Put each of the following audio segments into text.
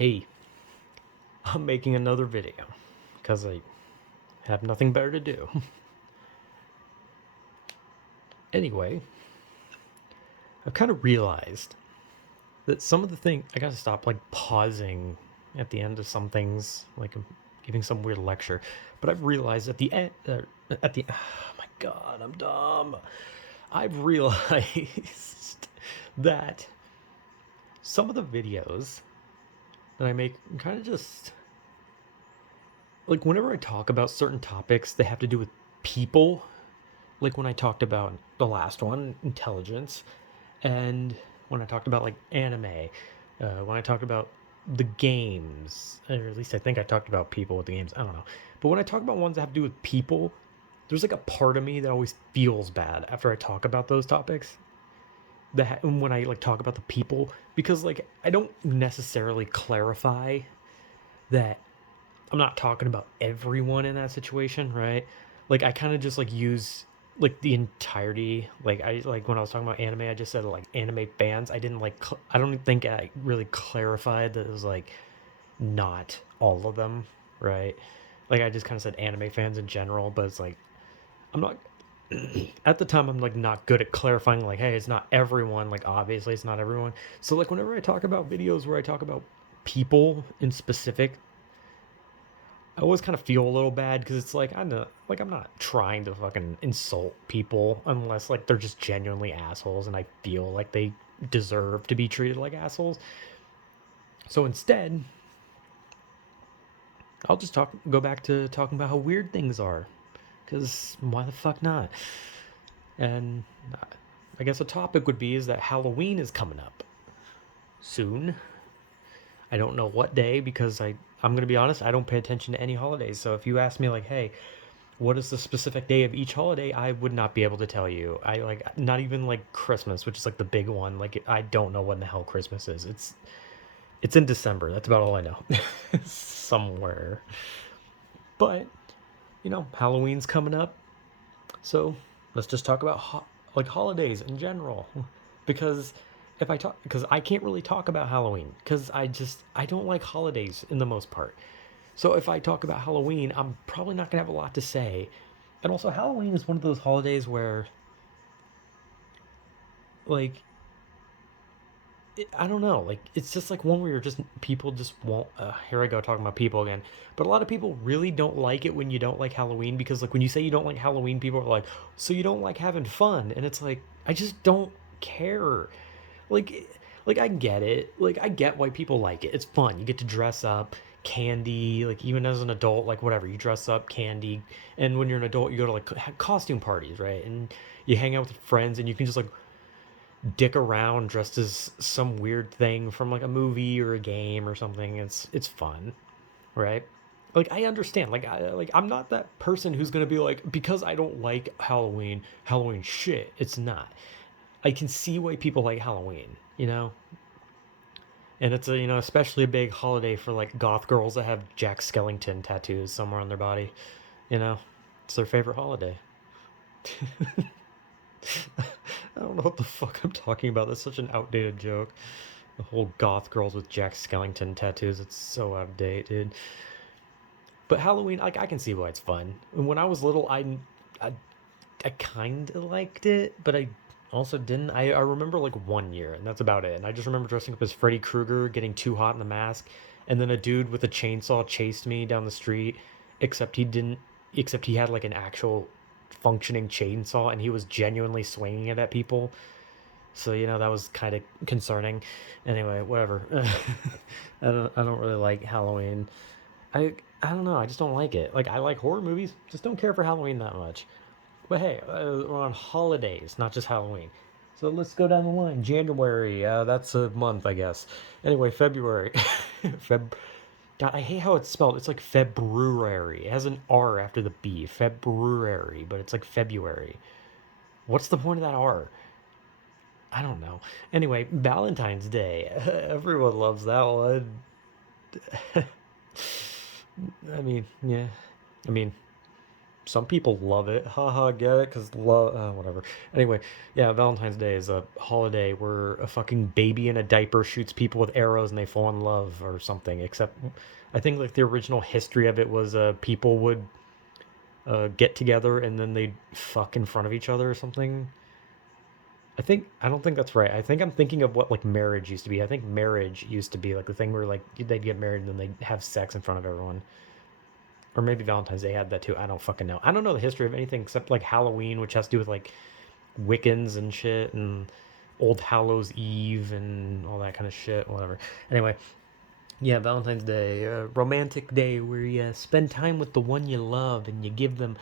Hey, I'm making another video because I have nothing better to do. Anyway, I've kind of realized that some of the things I gotta stop like pausing at the end of some things, like I'm giving some weird lecture. But I've realized at the end, oh my god, I'm dumb. I've realized that some of the videos that I make kind of just like whenever I talk about certain topics, they have to do with people. Like when I talked about the last one, intelligence, and when I talked about like anime, when I talked about the games, or at least I think I talked about people with the games. I don't know, but when I talk about ones that have to do with people, there's like a part of me that always feels bad after I talk about those topics. That when I like talk about the people, because like I don't necessarily clarify that I'm not talking about everyone in that situation, right? Like I kind of just like use like the entirety. Like I like when I was talking about anime, I just said like anime fans. I didn't like. I don't think I really clarified that it was like not all of them, right? Like I just kind of said anime fans in general, but it's like I'm not. At the time, I'm like not good at clarifying. Like, hey, it's not everyone. Like, obviously, it's not everyone. So, like, whenever I talk about videos where I talk about people in specific, I always kind of feel a little bad because it's like I'm not trying to fucking insult people unless like they're just genuinely assholes and I feel like they deserve to be treated like assholes. So instead, I'll just go back to talking about how weird things are because why the fuck not? And I guess a topic would be is that Halloween is coming up soon. I don't know what day because I'm gonna be honest, I don't pay attention to any holidays. So if you ask me like, hey, what is the specific day of each holiday, I would not be able to tell you. I like not even like Christmas, which is like the big one. Like I don't know when the hell Christmas is. It's in December. That's about all I know. Somewhere. But, Halloween's coming up. So, let's just talk about like holidays in general because because I can't really talk about Halloween because I don't like holidays in the most part. So if I talk about Halloween, I'm probably not gonna have a lot to say. And also, Halloween is one of those holidays where, like, I don't know, like it's just like one where you're just people just won't. Here I go talking about people again. But a lot of people really don't like it when you don't like Halloween because, like, when you say you don't like Halloween, people are like, "So you don't like having fun?" And it's like, I just don't care. Like, like I get it. Like I get why people like it. It's fun. You get to dress up, candy. Like even as an adult, like whatever, you dress up, candy. And when you're an adult, you go to like costume parties, right? And you hang out with friends, and you can just like dick around dressed as some weird thing from like a movie or a game or something. It's fun, right? Like I understand. I'm not that person who's gonna be like because I don't like Halloween. Halloween shit. It's not. I can see why people like Halloween. And it's a especially a big holiday for like goth girls that have Jack Skellington tattoos somewhere on their body. You know, it's their favorite holiday. I don't know what the fuck I'm talking about. That's such an outdated joke. The whole goth girls with Jack Skellington tattoos. It's so out of date, dude. But Halloween, like I can see why it's fun. And when I was little, I, I kind of liked it, but I also didn't. I remember like 1 year, and that's about it. And I just remember dressing up as Freddy Krueger, getting too hot in the mask, and then a dude with a chainsaw chased me down the street. Except he didn't. Except he had like an actual functioning chainsaw, and he was genuinely swinging it at people. So that was kind of concerning. Anyway, whatever. I don't really like Halloween. I don't know. I just don't like it. Like I like horror movies, just don't care for Halloween that much. But hey, we're on holidays, not just Halloween. So let's go down the line. January, that's a month, I guess. Anyway, February. Feb. God, I hate how it's spelled. It's like February. It has an R after the B. February, but it's like February. What's the point of that R? I don't know. Anyway, Valentine's Day. Everyone loves that one. I mean, yeah. I mean, some people love it. Haha, get it? Because love, whatever. Anyway, yeah, Valentine's Day is a holiday where a fucking baby in a diaper shoots people with arrows and they fall in love or something. Except, I think like the original history of it was people would get together and then they'd fuck in front of each other or something. I don't think that's right. I think I'm thinking of what like marriage used to be. I think marriage used to be like the thing where like they'd get married and then they'd have sex in front of everyone. Or maybe Valentine's Day had that too. I don't fucking know. I don't know the history of anything except like Halloween, which has to do with like Wiccans and shit, and Old Hallows Eve and all that kind of shit. Whatever. Anyway, yeah, Valentine's Day, romantic day where you spend time with the one you love and you give them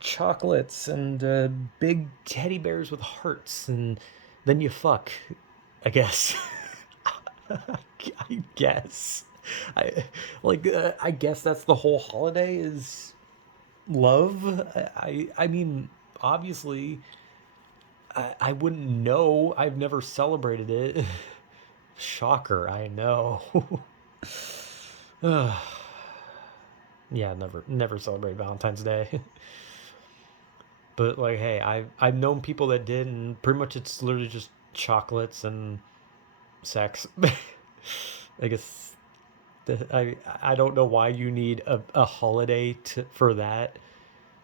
chocolates and big teddy bears with hearts, and then you fuck. I guess. I guess. I I guess that's the whole holiday is love. I mean, obviously, I wouldn't know. I've never celebrated it. Shocker, I know. Yeah, never celebrate Valentine's Day. But like, hey, I've known people that did, and pretty much it's literally just chocolates and sex. I guess I don't know why you need a holiday for that,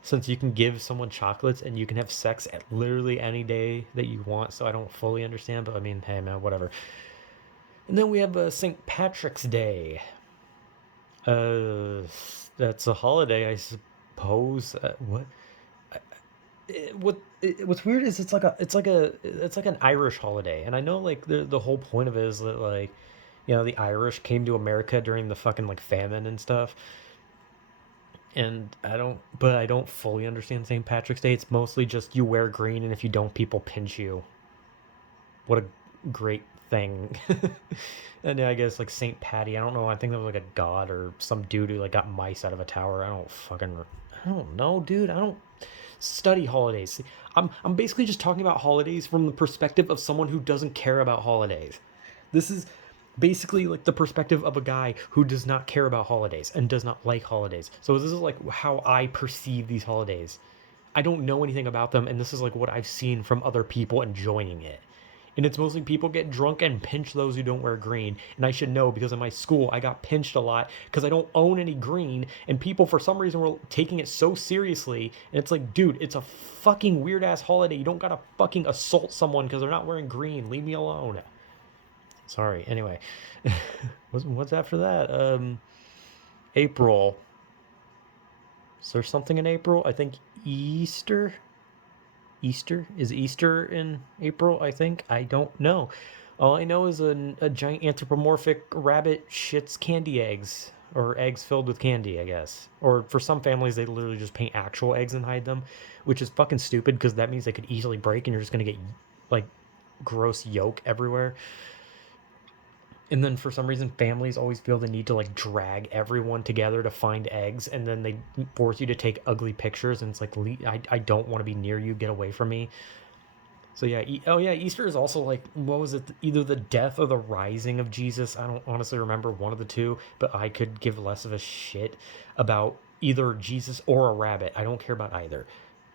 since you can give someone chocolates and you can have sex at literally any day that you want. So I don't fully understand, but I mean, hey man, whatever. And then we have St. Patrick's Day. Uh, that's a holiday, I suppose. What? What's weird is it's like an Irish holiday, and I know like the whole point of it is that like, the Irish came to America during the fucking like famine and stuff, and I don't fully understand St. Patrick's Day. It's mostly just you wear green, and if you don't, people pinch you. What a great thing. And I guess like St. Patty, I don't know. I think that was like a god or some dude who like got mice out of a tower. I don't know, dude. I don't study holidays. I'm basically just talking about holidays from the perspective of someone who doesn't care about holidays. This is basically like the perspective of a guy who does not care about holidays and does not like holidays. So this is like how I perceive these holidays. I don't know anything about them, and this is like what I've seen from other people enjoying it. And it's mostly people get drunk and pinch those who don't wear green. And I should know because in my school I got pinched a lot because I don't own any green. And people for some reason were taking it so seriously. And it's like, dude, it's a fucking weird ass holiday. You don't gotta fucking assault someone because they're not wearing green. Leave me alone. Sorry. Anyway, what's after that? April. Is there something in April? I think Easter. Easter? Is Easter in April, I think? I don't know. All I know is a giant anthropomorphic rabbit shits candy eggs. Or eggs filled with candy, I guess. Or for some families, they literally just paint actual eggs and hide them, which is fucking stupid because that means they could easily break and you're just gonna get, like, gross yolk everywhere. And then for some reason, families always feel the need to like drag everyone together to find eggs, and then they force you to take ugly pictures. And it's like, I don't want to be near you. Get away from me. So yeah, oh yeah, Easter is also like, what was it? Either the death or the rising of Jesus. I don't honestly remember, one of the two, but I could give less of a shit about either Jesus or a rabbit. I don't care about either.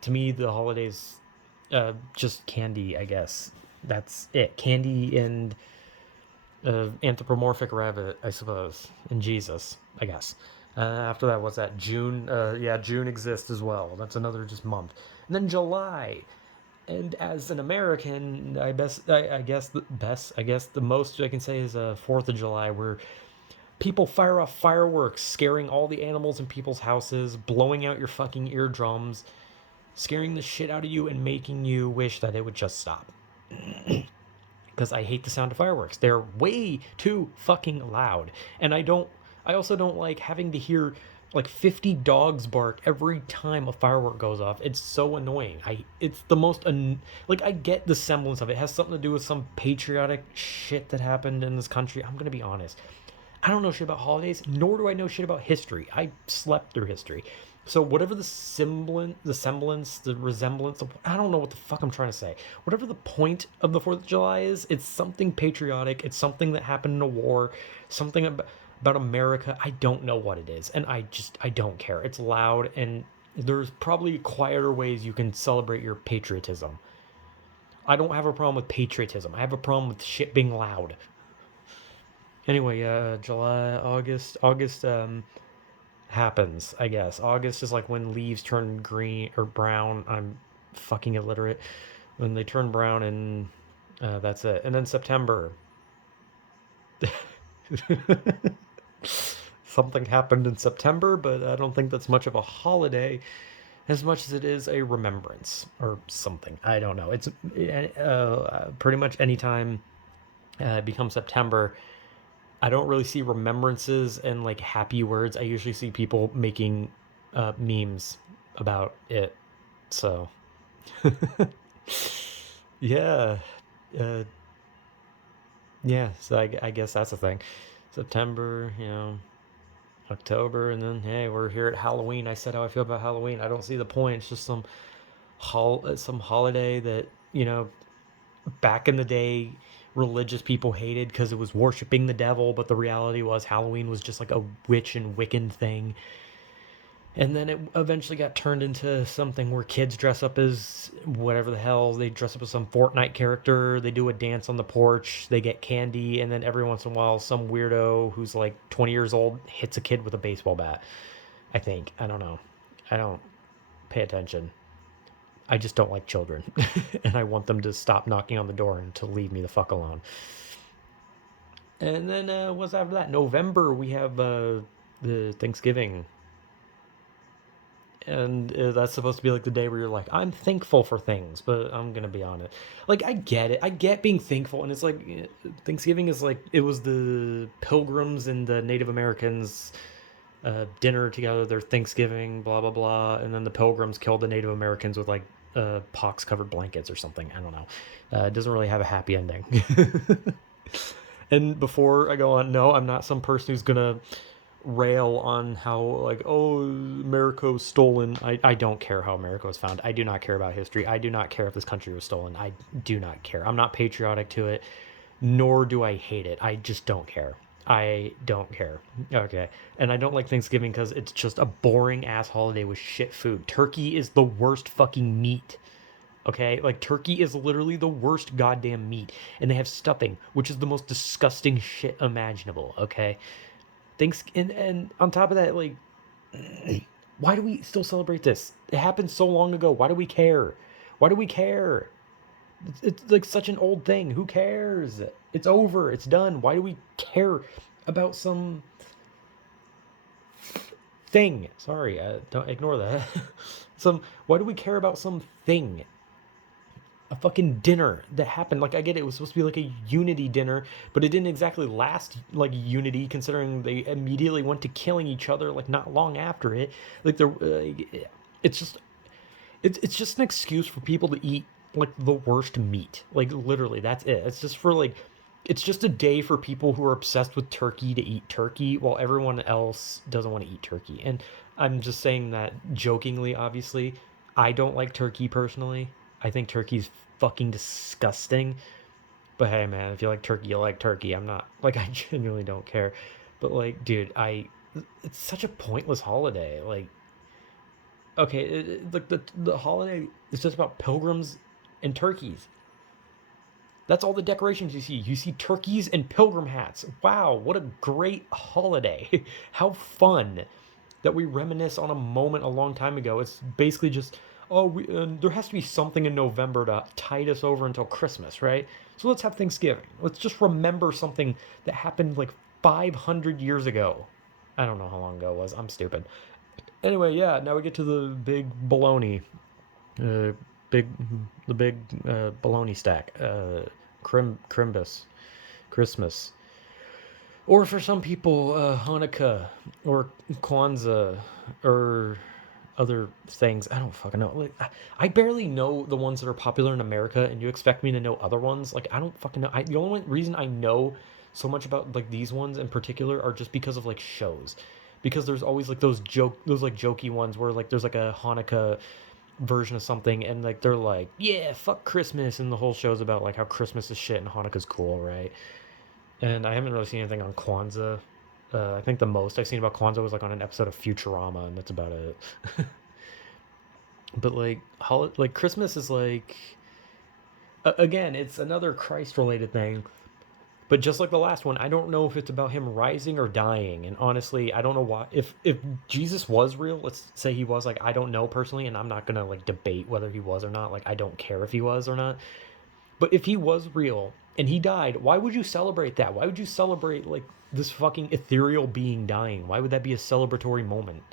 To me, the holidays, just candy. I guess that's it. Candy and anthropomorphic rabbit, I suppose, and Jesus, I guess. After that, what's that? June. Yeah, June exists as well. That's another just month. And then July. And as an American, I guess the most I can say is 4th of July, where people fire off fireworks, scaring all the animals in people's houses, blowing out your fucking eardrums, scaring the shit out of you, and making you wish that it would just stop. Because I hate the sound of fireworks. They're way too fucking loud. And I also don't like having to hear like 50 dogs bark every time a firework goes off. It's so annoying. It's the most like, I get the semblance of it. It has something to do with some patriotic shit that happened in this country. I'm going to be honest. I don't know shit about holidays, nor do I know shit about history. I slept through history. So whatever the resemblance of, I don't know what the fuck I'm trying to say. Whatever the point of the 4th of July is, it's something patriotic. It's something that happened in a war, something about America. I don't know what it is, and I don't care. It's loud, and There's probably quieter ways you can celebrate your patriotism. I don't have a problem with patriotism. I have a problem with shit being loud. Anyway, July, August happens, I guess. August is like when leaves turn green or brown. I'm fucking illiterate. When they turn brown, and that's it. And then September. Something happened in September, but I don't think that's much of a holiday as much as it is a remembrance or something. I don't know. It's pretty much anytime it becomes September, I don't really see remembrances and like happy words. I usually see people making memes about it. So, yeah, uh, yeah. So I guess that's the thing. September, October, and then hey, we're here at Halloween. I said how I feel about Halloween. I don't see the point. It's just some holiday that back in the day religious people hated because it was worshiping the devil, but the reality was Halloween was just like a witch and Wiccan thing. And then it eventually got turned into something where kids dress up as whatever the hell. They dress up as some Fortnite character. They do a dance on the porch. They get candy. And then every once in a while, some weirdo who's like 20 years old hits a kid with a baseball bat. I think. I don't know. I don't pay attention. I just don't like children. And I want them to stop knocking on the door and to leave me the fuck alone. And then what's after that? November, we have the Thanksgiving, and that's supposed to be like the day where you're like, I'm thankful for things, but I'm gonna be on it. Like, I get it, I get being thankful, and it's like Thanksgiving is like it was the Pilgrims and the Native Americans dinner together, their Thanksgiving, blah blah blah, and then the Pilgrims killed the Native Americans with like pox covered blankets or something. I don't know. It doesn't really have a happy ending. And before I go on, no, I'm not some person who's gonna rail on how like, oh, America was stolen. I don't care how America was found. I do not care about history. I do not care if this country was stolen. I do not care. I'm not patriotic to it, nor do I hate it. I just don't care. I don't care. Okay. And I don't like Thanksgiving because it's just a boring ass holiday with shit food. Turkey is the worst fucking meat. Okay, like turkey is literally the worst goddamn meat, and they have stuffing, which is the most disgusting shit imaginable. Okay, thanks, and on top of that, like, why do we still celebrate this? It happened so long ago. Why do we care? Why do we care? It's like such an old thing. Who cares? It's over. It's done. Why do we care about some thing? Sorry, don't ignore that. Some. Why do we care about some thing? A fucking dinner that happened. Like, I get it was supposed to be like a unity dinner, but it didn't exactly last like unity, considering they immediately went to killing each other like not long after it. Like, it's just it's just an excuse for people to eat like the worst meat. Like, literally, that's it. It's just for like it's just a day for people who are obsessed with turkey to eat turkey while everyone else doesn't want to eat turkey. And I'm just saying that jokingly, obviously. I don't like turkey personally. I think turkey's fucking disgusting. But hey, man, if you like turkey, you like turkey. I'm not like I genuinely don't care. But like, dude, it's such a pointless holiday. Like, okay, the holiday is just about pilgrims and turkeys. That's all the decorations you see. You see turkeys and pilgrim hats. Wow, what a great holiday. How fun that we reminisce on a moment a long time ago. It's basically just, oh, there has to be something in November to tide us over until Christmas, right? So let's have Thanksgiving. Let's just remember something that happened like 500 years ago. I don't know how long ago it was. I'm stupid. Anyway, yeah, now we get to the big baloney. Uh, big, the big baloney stack. Crimbus. Christmas. Or for some people, Hanukkah or Kwanzaa or other things. I don't fucking know. Like, I barely know the ones that are popular in America, and you expect me to know other ones? Like, I don't fucking know. The only reason I know so much about like these ones in particular are just because of like shows. Because there's always like those like jokey ones where like there's like a Hanukkah version of something, and like they're like, yeah, fuck Christmas, and the whole show's about like how Christmas is shit and Hanukkah's cool, right? And I haven't really seen anything on Kwanzaa. I think the most I've seen about Kwanzaa was like on an episode of Futurama, and that's about it. But like Christmas is like, again, it's another Christ related thing. But just like the last one, I don't know if it's about him rising or dying. And honestly, I don't know why. If Jesus was real, let's say he was, like, I don't know personally, and I'm not gonna like debate whether he was or not. Like, I don't care if he was or not. But if he was real and he died, why would you celebrate that? Why would you celebrate like this fucking ethereal being dying? Why would that be a celebratory moment?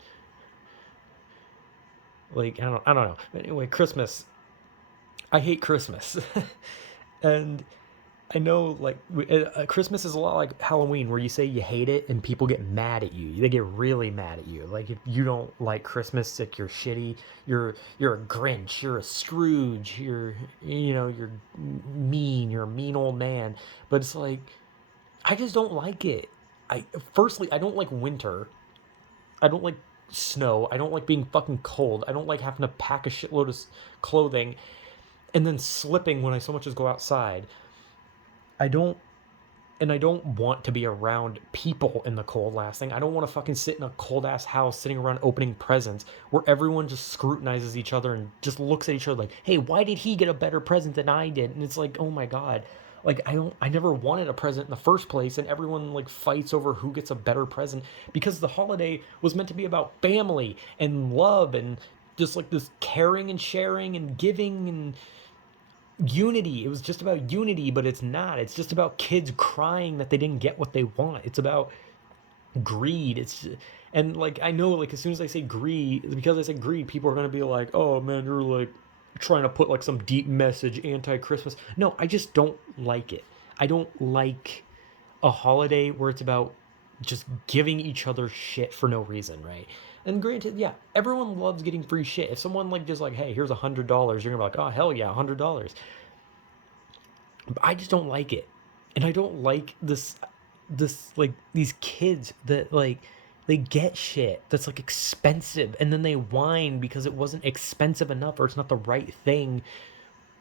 Like, I don't know. Anyway, Christmas. I hate Christmas. And I know, like, Christmas is a lot like Halloween, where you say you hate it and people get mad at you. They get really mad at you. Like, if you don't like Christmas, like, you're shitty. You're a Grinch. You're a Scrooge. You're mean. You're a mean old man. But it's like, I just don't like it. Firstly, I don't like winter. I don't like snow. I don't like being fucking cold. I don't like having to pack a shitload of clothing and then slipping when I so much as go outside. I don't and I don't want to be around people in the cold last thing. I don't want to fucking sit in a cold ass house sitting around opening presents where everyone just scrutinizes each other and just looks at each other like, hey, why did he get a better present than I did? And it's like, oh my God. Like, I never wanted a present in the first place, and everyone like fights over who gets a better present, because the holiday was meant to be about family and love and just like this caring and sharing and giving and unity. It was just about unity, but it's not. It's just about kids crying that they didn't get what they want. It's about greed. And like, I know, like, as soon as I say greed, because I say greed, people are gonna be like, oh man, you're like trying to put like some deep message anti-Christmas. No, I just don't like it. I don't like a holiday where it's about just giving each other shit for no reason, right? And granted, yeah, everyone loves getting free shit. If someone like just like, hey, here's $100, you're gonna be like, oh hell yeah, $100. But I just don't like it, and I don't like this like these kids that like they get shit that's like expensive, and then they whine because it wasn't expensive enough or it's not the right thing,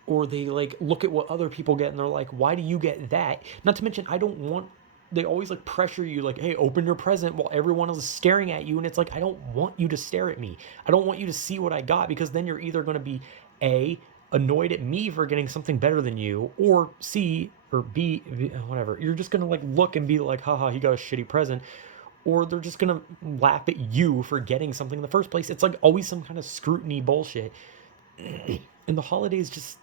or they like look at what other people get and they're like, why do you get that? Not to mention, I don't want, they always like pressure you like, hey, open your present while everyone else is staring at you, and it's like, I don't want you to stare at me. I don't want you to see what I got, because then you're either going to be a annoyed at me for getting something better than you, or C or B, whatever. You're just going to like look and be like, haha, he got a shitty present, or they're just going to laugh at you for getting something in the first place. It's like always some kind of scrutiny bullshit. And the holidays just,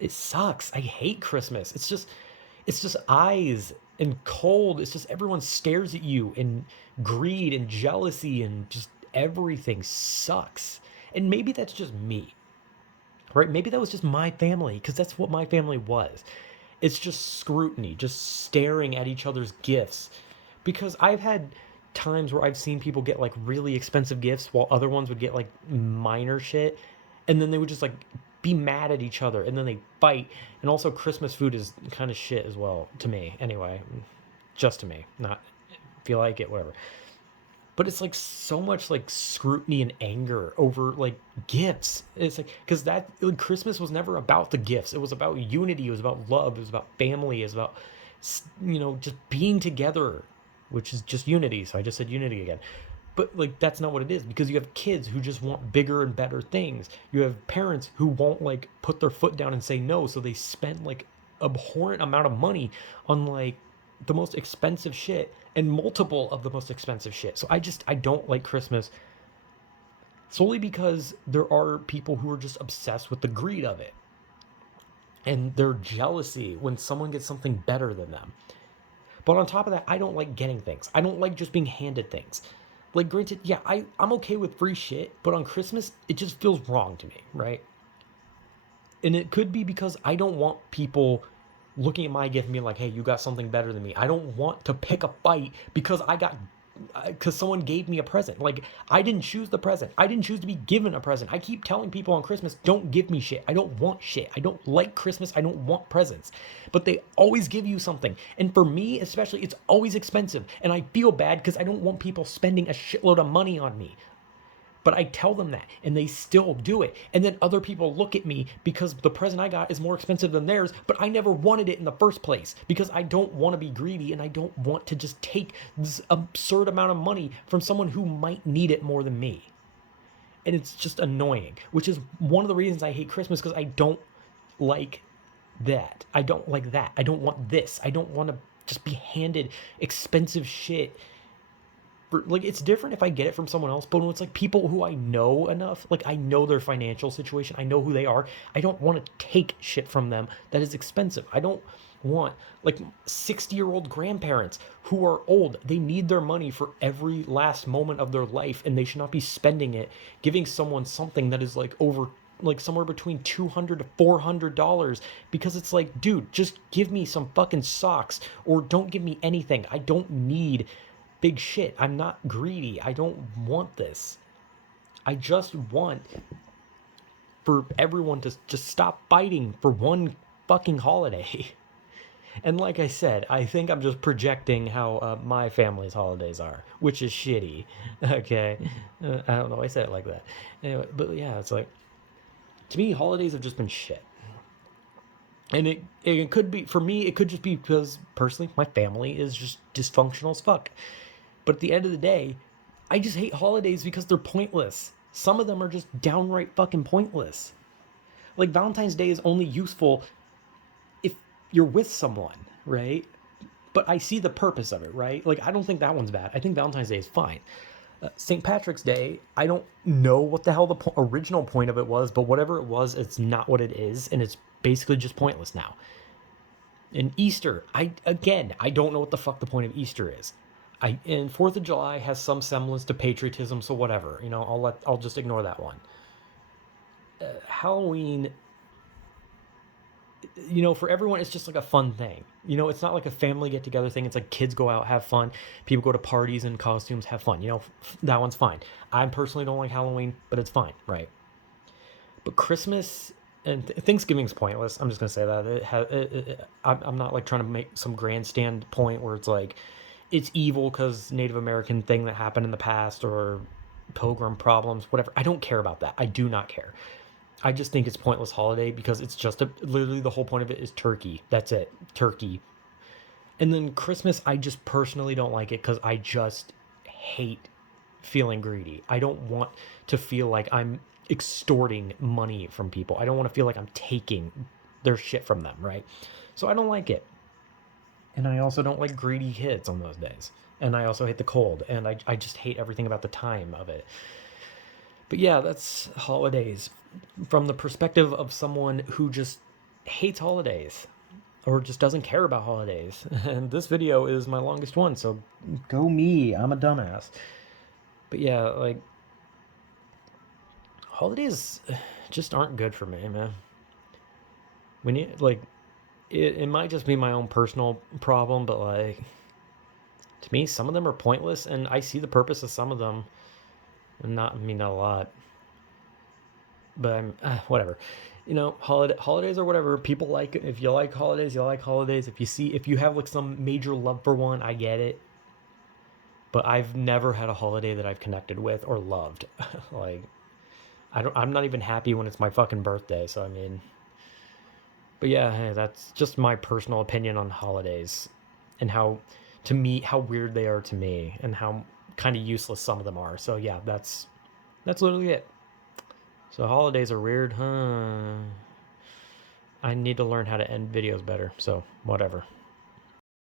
it sucks. I hate Christmas. It's just eyes and cold. It's just everyone stares at you, and greed and jealousy and just everything sucks. And maybe that's just me, right? Maybe that was just my family, because that's what my family was. It's just scrutiny, just staring at each other's gifts. Because I've had times where I've seen people get like really expensive gifts while other ones would get like minor shit, and then they would just like be mad at each other, and then they fight. And also, Christmas food is kind of shit as well, to me anyway. Just to me, not if you like it, whatever. But it's like so much like scrutiny and anger over like gifts. It's like, because that like, Christmas was never about the gifts. It was about unity. It was about love. It was about family. It was about, just being together, which is just unity. So I just said unity again. But like, that's not what it is, because you have kids who just want bigger and better things. You have parents who won't like put their foot down and say no, so they spend like abhorrent amount of money on like the most expensive shit and multiple of the most expensive shit. So I don't like Christmas, solely because there are people who are just obsessed with the greed of it and their jealousy when someone gets something better than them. But on top of that, I don't like getting things. I don't like just being handed things. Like, granted, yeah, I'm okay with free shit, but on Christmas, it just feels wrong to me, right? And it could be because I don't want people looking at my gift and being like, hey, you got something better than me. I don't want to pick a fight because someone gave me a present. Like, I didn't choose the present. I didn't choose to be given a present. I keep telling people on Christmas, don't give me shit. I don't want shit. I don't like Christmas. I don't want presents. But they always give you something. And for me, especially, it's always expensive. And I feel bad because I don't want people spending a shitload of money on me. But I tell them that, and they still do it. And then other people look at me because the present I got is more expensive than theirs, but I never wanted it in the first place, because I don't want to be greedy, and I don't want to just take this absurd amount of money from someone who might need it more than me. and it's just annoying, which is one of the reasons I hate Christmas, because I don't like that. I don't like that. I don't want this. I don't want to just be handed expensive shit. Like, it's different if I get it from someone else, but when it's like people who I know enough, like I know their financial situation, I know who they are, I don't want to take shit from them that is expensive. I don't want, like, 60-year-old grandparents who are old. They need their money for every last moment of their life, and they should not be spending it giving someone something that is like over, like somewhere between $200 to $400, because it's like, dude, just give me some fucking socks, or don't give me anything. I don't need big shit. I'm not greedy. I don't want this. I just want for everyone to just stop fighting for one fucking holiday. And like I said, I think I'm just projecting how my family's holidays are, which is shitty. Okay, I don't know. I said it like that. Anyway, but yeah, it's like, to me, holidays have just been shit. And it could be, for me, it could just be because personally, my family is just dysfunctional as fuck. But at the end of the day, I just hate holidays because they're pointless. Some of them are just downright fucking pointless. Like, Valentine's Day is only useful if you're with someone, right? But I see the purpose of it, right? Like, I don't think that one's bad. I think Valentine's Day is fine. St. Patrick's Day, I don't know what the hell the original point of it was, but whatever it was, it's not what it is, and it's basically just pointless now. And Easter, I don't know what the fuck the point of Easter is. And 4th of July has some semblance to patriotism, so whatever. I'll just ignore that one. Halloween, for everyone, it's just like a fun thing. It's not like a family get together thing. It's like kids go out, have fun. People go to parties and costumes, have fun. That one's fine. I personally don't like Halloween, but it's fine, right? But Christmas and Thanksgiving's pointless. I'm just gonna say that. I'm not like trying to make some grandstand point where it's like it's evil because Native American thing that happened in the past, or pilgrim problems, whatever. I don't care about that. I do not care. I just think it's pointless holiday because it's just literally the whole point of it is turkey. That's it. Turkey. And then Christmas, I just personally don't like it because I just hate feeling greedy. I don't want to feel like I'm extorting money from people. I don't want to feel like I'm taking their shit from them, right? So I don't like it. And I also don't like greedy kids on those days. And I also hate the cold. And I just hate everything about the time of it. But yeah, that's holidays from the perspective of someone who just hates holidays or just doesn't care about holidays. And this video is my longest one, so go me. I'm a dumbass. But yeah, like, holidays just aren't good for me, man. When you, like, it might just be my own personal problem, but, like, to me, some of them are pointless, and I see the purpose of some of them. Not a lot. But whatever. Holidays or whatever. People like it. If you like holidays, you like holidays. If you have like some major love for one, I get it. But I've never had a holiday that I've connected with or loved. Like, I'm not even happy when it's my fucking birthday. So I mean, but yeah, hey, that's just my personal opinion on holidays, and how weird they are to me, and how kind of useless some of them are. So yeah, that's literally it. So holidays are weird, huh? I need to learn how to end videos better, so whatever.